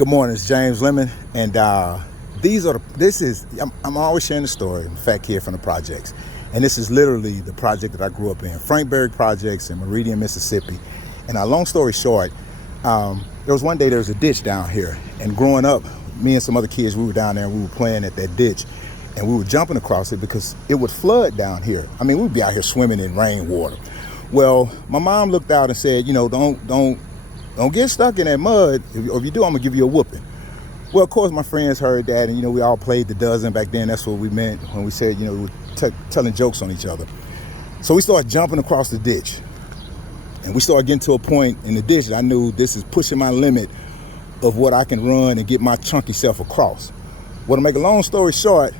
Good morning, it's James Lemon, and I'm always sharing the story, Fat Kid from the Projects, and this is literally the project that I grew up in, Frankberg Projects in Meridian, Mississippi. And long story short, there was one day there was a ditch down here, and growing up, me and some other kids, we were down there and we were playing at that ditch, and we were jumping across it because it would flood down here. I mean, we'd be out here swimming in rainwater. Well, my mom looked out and said, don't get stuck in that mud. If you do, I'm gonna give you a whooping. Well, of course, my friends heard that, and we all played the dozen back then. That's what we meant when we said, we were telling jokes on each other. So we started jumping across the ditch, and we started getting to a point in the ditch that I knew this is pushing my limit of what I can run and get my chunky self across. Well, to make a long story short,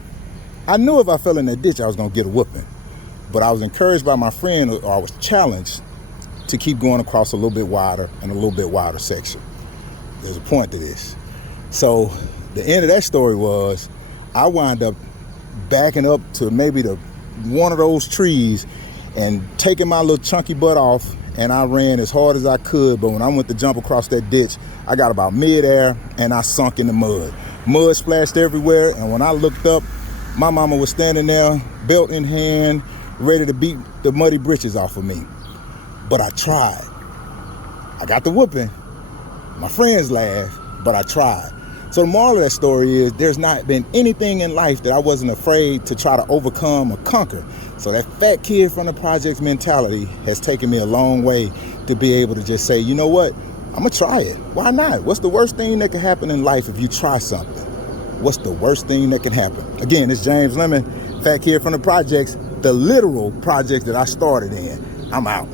I knew if I fell in that ditch, I was gonna get a whooping. But I was encouraged by my friend, or I was challenged to keep going across a little bit wider and a little bit wider section. There's a point to this. So the end of that story was I wound up backing up to maybe one of those trees and taking my little chunky butt off, and I ran as hard as I could. But when I went to jump across that ditch, I got about midair and I sunk in the mud. Mud splashed everywhere, and when I looked up, my mama was standing there, belt in hand, ready to beat the muddy britches off of me. But I tried. I got the whooping. My friends laughed, but I tried. So the moral of that story is there's not been anything in life that I wasn't afraid to try to overcome or conquer. So that Fat Kid from the Projects mentality has taken me a long way to be able to just say, you know what? I'm gonna try it. Why not? What's the worst thing that can happen in life if you try something? What's the worst thing that can happen? Again, it's James Lemon, Fat Kid from the Projects, the literal project that I started in. I'm out.